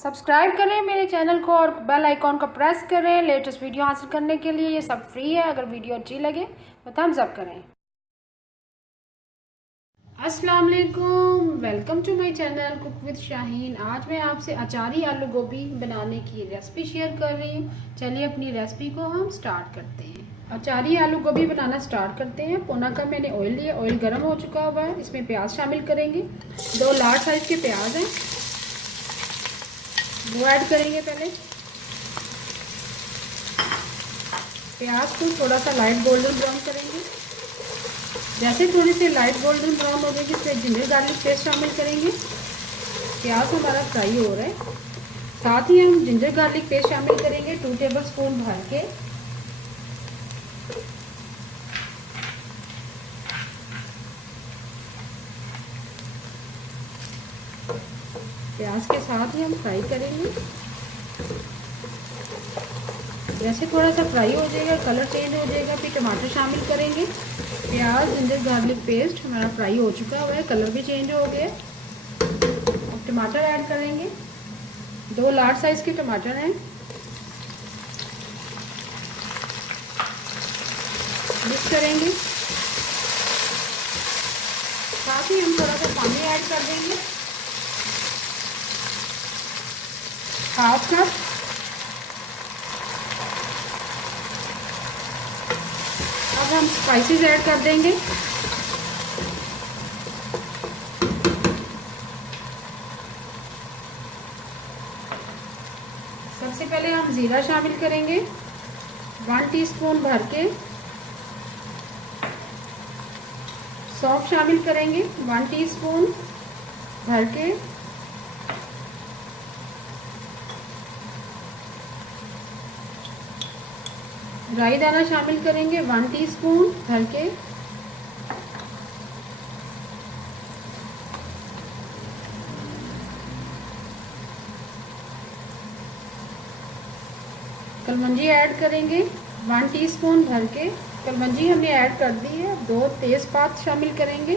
Subscribe करें मेरे channel को और बेल आइकॉन को प्रेस करें लेटेस्ट वीडियो हासिल करने के लिए। ये सब फ्री है। अगर वीडियो अच्छी लगे तो थम्स अप करें। अस्सलाम वालेकुम, welcome to my channel cook with Shaheen. आज मैं आपसे अचारी आलू गोभी बनाने की रेसिपी शेयर कर रही हूँ। चलिए अपनी रेसिपी को हम स्टार्ट करते हैं। अचारी आलू गोभी बनाना स्टार्ट करते हैं। पौना कप मैंने ऑयल लिया, ऑयल गर्म हो चुका हुआ है। इसमें प्याज शामिल करेंगे। 2 लार्ज साइज के प्याज हैं, वो ऐड करेंगे। पहले प्याज को थोड़ा सा लाइट गोल्डन ब्राउन करेंगे। जैसे थोड़ी सी लाइट गोल्डन ब्राउन हो जाएगी इसमें जिंजर गार्लिक पेस्ट शामिल करेंगे। प्याज हमारा फ्राई हो रहा है, साथ ही हम जिंजर गार्लिक पेस्ट शामिल करेंगे 2 टेबल स्पून भर के। प्याज के साथ ही हम फ्राई करेंगे। जैसे थोड़ा सा फ्राई हो जाएगा, कलर चेंज हो जाएगा, फिर टमाटर शामिल करेंगे। प्याज जिंजर गार्लिक पेस्ट हमारा फ्राई हो चुका हुआ है, कलर भी चेंज हो गया। अब टमाटर ऐड करेंगे। 2 लार्ज साइज के टमाटर हैं, मिक्स करेंगे। साथ ही हम थोड़ा सा पानी ऐड कर देंगे, हाफ कप। अब हम स्पाइसेस ऐड कर देंगे। सबसे पहले हम जीरा शामिल करेंगे 1 टीस्पून भर के। सौंफ शामिल करेंगे 1 टीस्पून भर के। राई दाना शामिल करेंगे 1 टीस्पून भर के। कलमंजी ऐड करेंगे 1 टीस्पून भर के। कलमंजी हमने ऐड कर दी है। 2 तेज़पात शामिल करेंगे।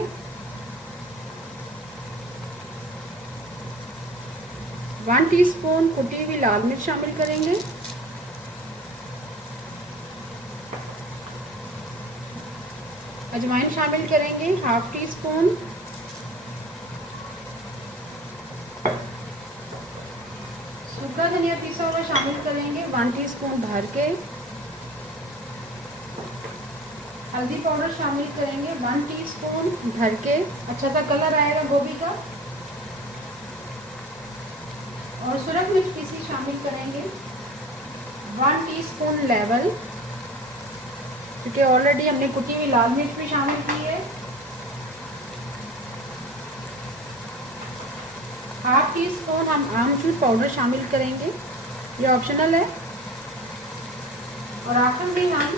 1 टीस्पून कुटी हुई लाल मिर्च शामिल करेंगे। अजवाइन शामिल करेंगे 1/2 टीस्पून। सूखा धनिया पिसा हुआ शामिल करेंगे 1 टीस्पून भर के। हल्दी पाउडर शामिल करेंगे 1 टीस्पून भर के, अच्छा सा कलर आएगा गोभी का। और सुरख मिर्च पीसी शामिल करेंगे 1 टीस्पून लेवल, क्योंकि ऑलरेडी हमने कुटी हुई लाल मिर्च भी शामिल की है। 1/2 टीस्पून हम आमचूर पाउडर शामिल करेंगे, ये ऑप्शनल है। और आखिर में हम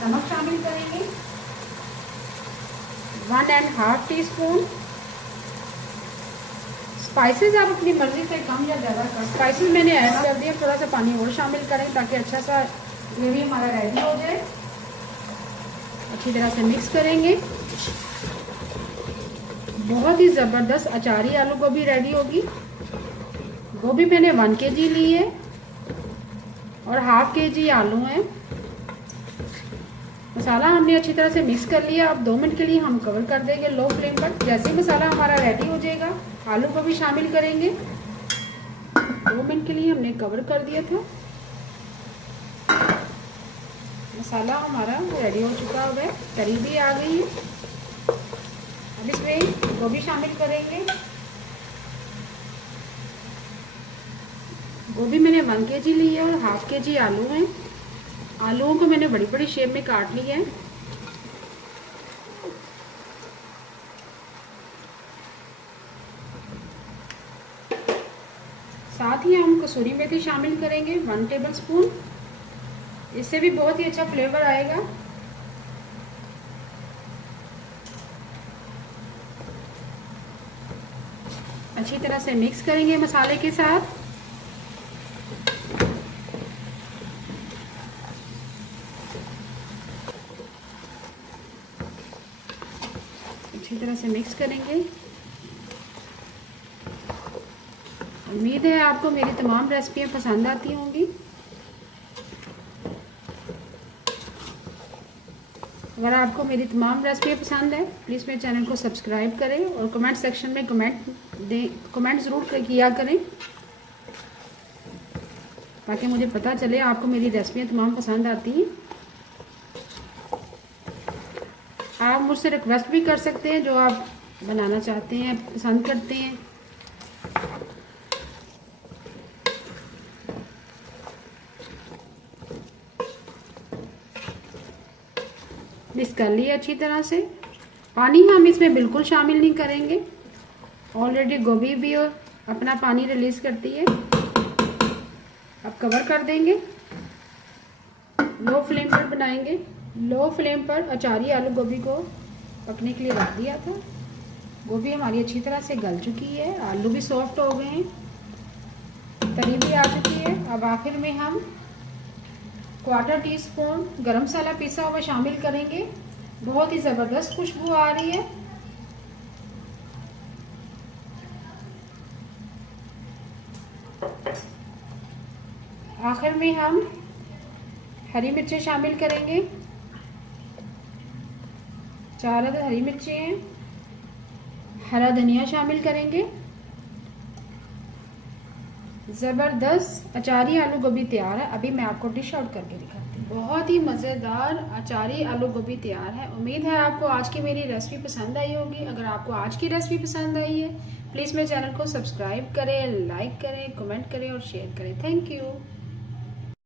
नमक शामिल करेंगे 1.5 टीस्पून। स्पाइसेस आप अपनी मर्ज़ी से कम या ज़्यादा कर। स्पाइसेस मैंने ऐड कर दिए, थोड़ा सा पानी और शामिल करें ताकि अच्छा सा ग्रेवी हमारा रेडी हो जाए। अच्छी तरह से मिक्स करेंगे। बहुत ही ज़बरदस्त अचारी आलू गोभी रेडी होगी। गोभी मैंने 1 kg ली है और 1/2 kg आलू हैं। मसाला हमने अच्छी तरह से मिक्स कर लिया। अब 2 मिनट के लिए हम कवर कर देंगे लो फ्लेम पर। जैसे ही मसाला हमारा रेडी हो जाएगा आलू को भी शामिल करेंगे। 2 मिनट के लिए हमने कवर कर दिया था। मसाला हमारा रेडी हो चुका है, करीब भी आ गई है। अब इसमें गोभी शामिल करेंगे। गोभी मैंने 1 kg ली है और 1/2 kg आलू हैं। आलूओं को मैंने बड़ी बड़ी शेप में काट लिया है। साथ ही हम कसूरी मेथी शामिल करेंगे 1 टेबल स्पून, इससे भी बहुत ही अच्छा फ्लेवर आएगा। अच्छी तरह से मिक्स करेंगे मसाले के साथ। अच्छी तरह से मिक्स करेंगे। उम्मीद है आपको मेरी तमाम रेसिपियाँ पसंद आती होंगी। अगर आपको मेरी तमाम रेसिपियाँ पसंद है प्लीज़ मेरे चैनल को सब्सक्राइब करें और कमेंट सेक्शन में कमेंट ज़रूर किया करें ताकि मुझे पता चले आपको मेरी रेसिपियाँ तमाम पसंद आती हैं। आप मुझसे रिक्वेस्ट भी कर सकते हैं जो आप बनाना चाहते हैं, पसंद करते हैं। मिक्स कर लिए अच्छी तरह से। पानी हम इसमें बिल्कुल शामिल नहीं करेंगे, ऑलरेडी गोभी भी अपना पानी रिलीज़ करती है। अब कवर कर देंगे, लो फ्लेम पर बनाएंगे। लो फ्लेम पर अचारी आलू गोभी को पकने के लिए रख दिया था। गोभी हमारी अच्छी तरह से गल चुकी है, आलू भी सॉफ्ट हो गए हैं, तरी भी आ चुकी है। अब आखिर में हम 1/4 टीस्पून गरम मसाला पिसा हुआ शामिल करेंगे। बहुत ही ज़बरदस्त खुशबू आ रही है। आखिर में हम हरी मिर्चें शामिल करेंगे। 4 अदद हरी मिर्चें हैं। हरा धनिया शामिल करेंगे। ज़बरदस्त अचारी आलू गोभी तैयार है। अभी मैं आपको डिश आउट करके दिखाती हूँ। बहुत ही मज़ेदार अचारी आलू गोभी तैयार है। उम्मीद है आपको आज की मेरी रेसिपी पसंद आई होगी। अगर आपको आज की रेसिपी पसंद आई है प्लीज़ मेरे चैनल को सब्सक्राइब करें, लाइक करें, कमेंट करें और शेयर करें। Thank you.